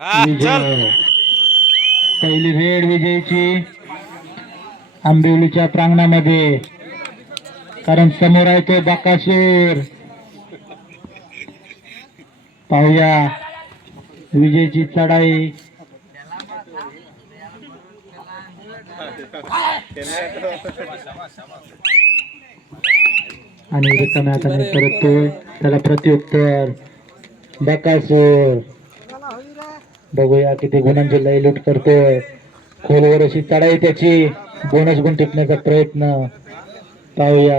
विजय पहिली रेड विजयची आंबिवलीच्या प्रांगणामध्ये, कारण समोर आहे तो बकासूर. पाहूया विजयची चढाई. आणि रिकाम्या हाताने परततोय, त्याला प्रत्युत्तर बकासूर. बघूया किती गुणांची लयलूट करतोय. खोलवर अशी चढाई त्याची, बोनस गुण टिपण्याचा प्रयत्न. पाहूया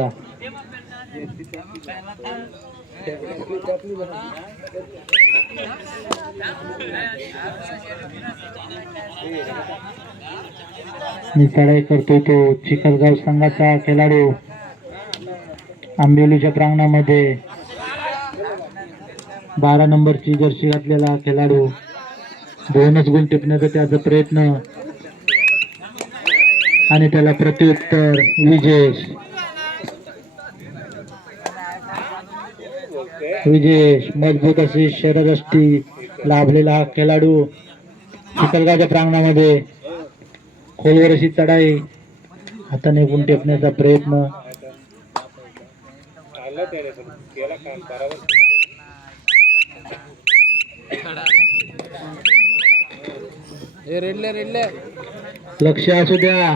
मी चढाई करतोय तो चिखलगाव संघाचा खेळाडू आंबिवलीच्या प्रांगणामध्ये. 12 नंबरची जर्सी घातलेला खेळाडू, बोनस गुण टिपण्याचा त्याचा प्रयत्न आणि त्याला प्रत्युत्तर विजेश. विजेश मजबूत अशी शरीरयष्टी लाभलेला हा खेळाडू चिखलगावच्या प्रांगणामध्ये. खोलवर अशी चढाई, हाताने गुण टिपण्याचा प्रयत्न. लक्ष असू द्या.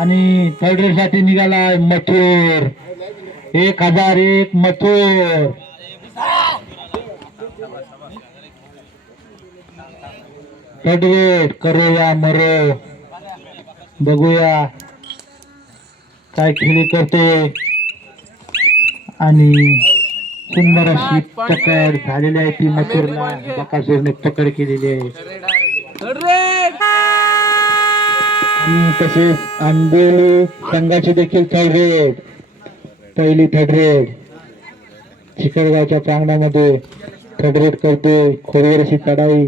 आणि थर्ड रेड साठी निघालाय मथुर. 1001 मथुर. थर्ड रेड करूया मरो. बघूया काय खेळी करते. आणि सुंदर अशी पकड झालेली आहे ती मथुरला. बकासूरने पकड केलेली आहे. आणि तसेच आंबिवली संघाची देखील थर्ड रेड, पहिली थर्ड रेड चिखलगावच्या प्रांगणामध्ये थर्ड रेड करतोय. खोलवर अशी चढाई.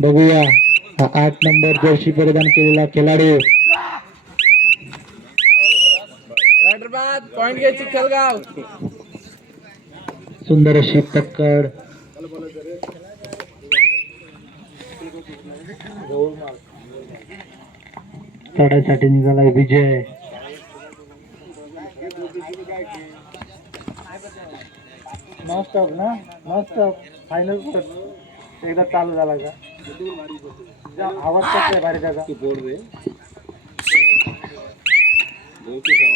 बघूया हा 8 नंबर जर्सी परिधान केलेला खेळाडू. पॉइंट घे चिखलगाव. सुंदर अशी पकड. चढाईसाठी निघाला विजय. नॉनस्टॉप ना, नॉनस्टॉप फायनल एकदा चालू झाला का आवाज कसं आहे भारी त्याचा.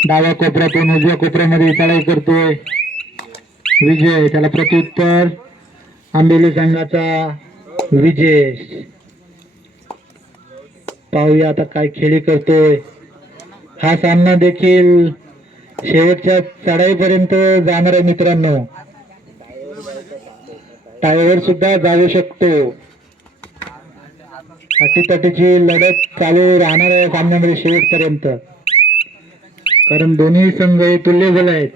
डाव्या कोपऱ्यातून उजव्या कोपऱ्यामध्ये चढाई करतोय विजय. त्याला प्रत्युत्तर आंबिवली संघाचा विजेश. पाहूया आता काय खेळी करतोय. हा सामना देखील शेवटच्या चढाईपर्यंत जाणार आहे मित्रांनो. टायवर सुद्धा जाऊ शकतो. अटीतटीची लढत चालू राहणार आहे सामन्यामध्ये शेवटपर्यंत, कारण दोन्ही संघ हे तुल्यबळ आहेत.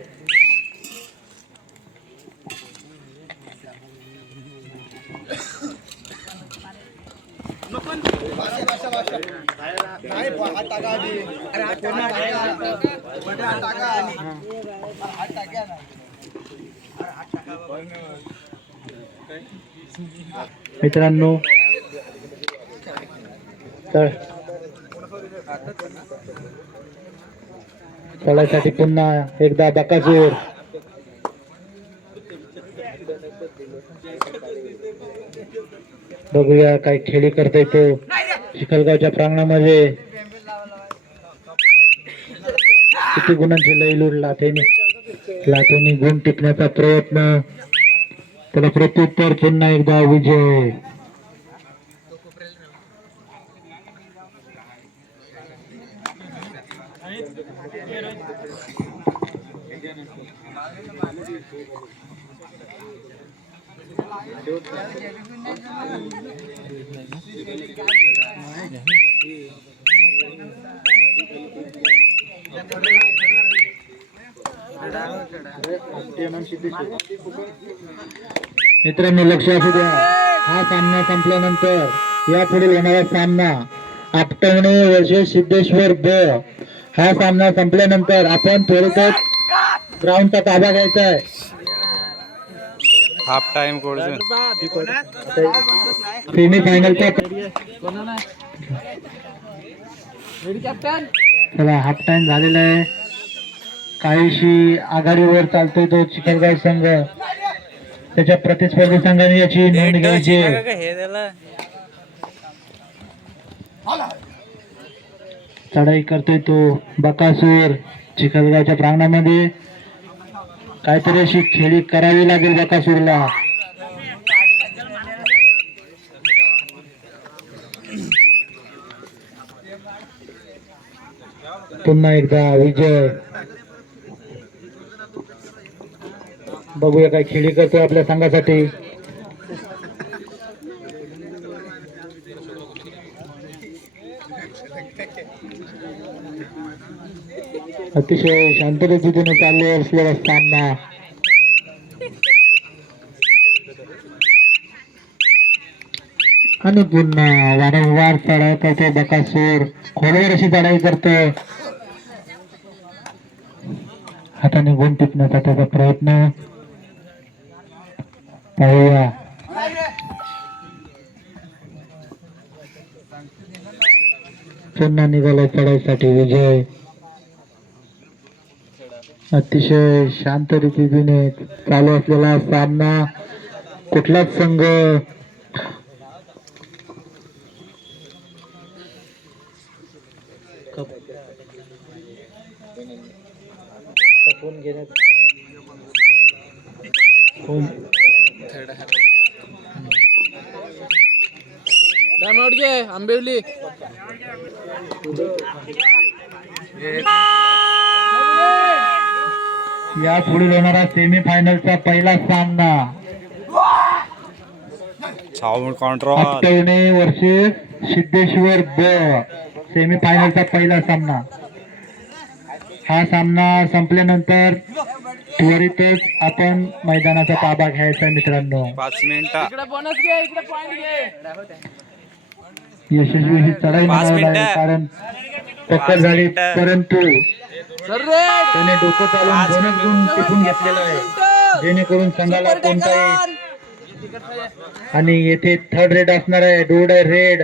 मित्रांनो चढाईसाठी पुन्हा एकदा बकासूर. बघूया काय खेळी करता येतो चिखलगावच्या प्रांगणामध्ये. किती गुणांची लयलूट लाथेने गुण टिपण्याचा प्रयत्न. त्याला प्रत्युत्तर पुन्हा एकदा विजय. मित्रांनो लक्ष असू द्या, हा सामना संपल्यानंतर यापुढील होणारा सामना आपटवणे वर्सेस सिद्धेश्वर ब हा सामना संपल्यानंतर आपण थोडक्यात ग्राउंडचा ताबा घ्यायचा आहे. हाफ टाइम सेमी फायनलचा चला हाफ टाइम झालेला आहे. काहीशी आघाडीवर चालतोय तो चिखलगाव संघ. त्याच्या प्रतिस्पर्धी संघाने याची नोंद घ्यायची. चढाई करतोय तो बकासूर चिखलगावच्या प्रांगणामध्ये. काहीतरी अशी खेळी करावी लागेल बकासूरला. पुन्हा एकदा विजय. बघूया काय खेळी करतोय आपल्या संघासाठी. अतिशय शांत पद्धतीने चालले असलेला सामना. आणि पुन्हा वारंवार चढाई करतो बकासूर. खोलवर अशी चढाई करतो. हाताने गुण टिपण्याचा त्याचा प्रयत्न पाहूया. पुन्हा निघाला चढाईसाठी विजय. अतिशय शांत रीतीने चालू असलेला सामना. कुठलाच संघ आंबेवली या पुढील होणारा सेमी फायनलचा पहिला सामना. अठ्ठावणे वर्षे सिद्धेश्वर ब. सेमी फायनलचा पहिला सामना. हा सामना संपल्यानंतर त्वरितच आपण मैदानाचा ताबा घ्यायचा मित्रांनो. 5 मिनिटं. यशस्वी ही चढाई म्हणावी कारण टक्कर झाली, परंतु त्याने डोकं चालून बोनस गुण टिपून घेतलेला आहे जेणेकरून संघाला कोणताही. आणि येथे थर्ड रेड असणार आहे. डोड रेड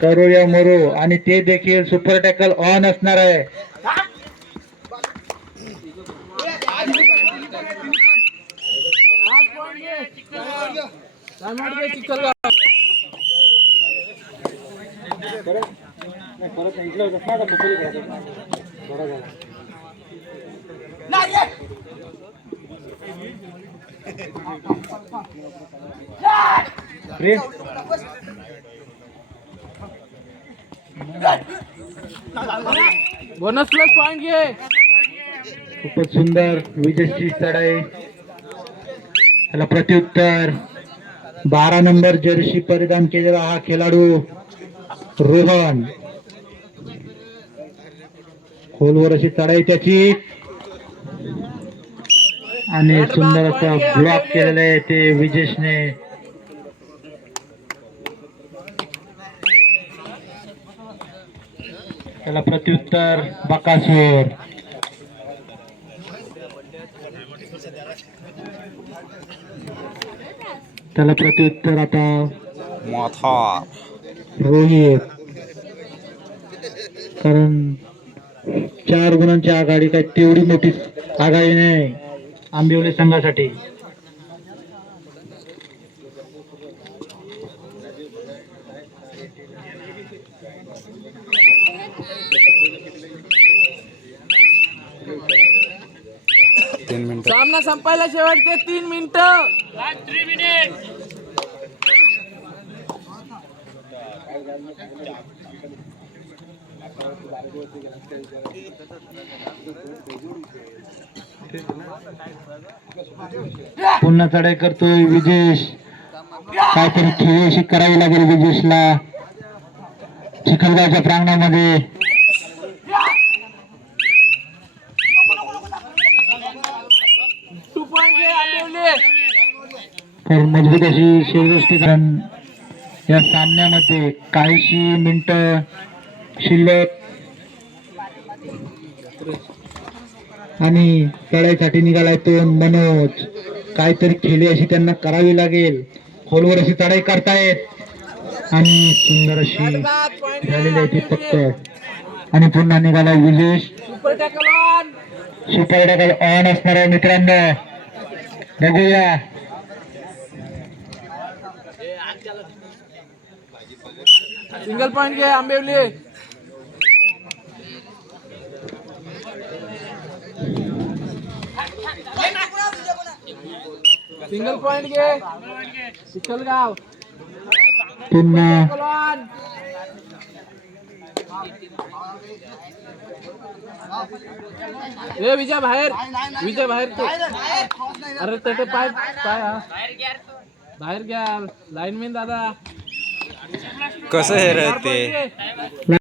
करो या मरो. आणि ते देखील सुपर टॅकल ऑन असणार आहे. बोनस प्लस पॉइंट घे. खूपच सुंदर विजयची चढाई. त्याला प्रत्युत्तर 12 नंबर जर्सी परिधान केलेला हा खेळाडू रोहन. खोलवर अशी चढाई त्याची. आणि सुंदर असं ब्लॉक केलेलं आहे ते विजेशने. त्याला प्रत्युत्तर बकासूर. त्याला प्रत्युत्तर आता रोहित. कारण 4 गुणांची आघाडी काय तेवढी मोठी आघाडी नाही आंबिवली संघासाठी. सामना संपायला शेवटचे 3 मिनिटं. पुन्हा चढाई करतोय विजेश. काहीतरी खेळी करावी लागेल विजेशला चिखलगावच्या प्रांगणामध्ये. तर मजबूत अशी शेवटची कारण या सामन्यामध्ये काहीशी मिनिटं शिल्लक आणि लढाईसाठी निघालाय तो मनोज. काहीतरी खेळी अशी त्यांना करावी लागेल. खोलवर अशी चढाई करतायत आणि सुंदर अशी झालेली आहे ती पक्क. आणि पुन्हा निघाला Vijesh. Super tackle on. Super double on असणार आहे मित्रांनो. बघूया सिंगल पॉइंट घे आंबेवली. सिंगल पॉइंट घे चिखलगाव. पुन्हा टॅकल ऑन. ए विजय बाहेर. विजय बाहेर तू. अरे ते पाय पाय हा बाहेर घ्या लाईनमॅन दादा. कसं हे राहते.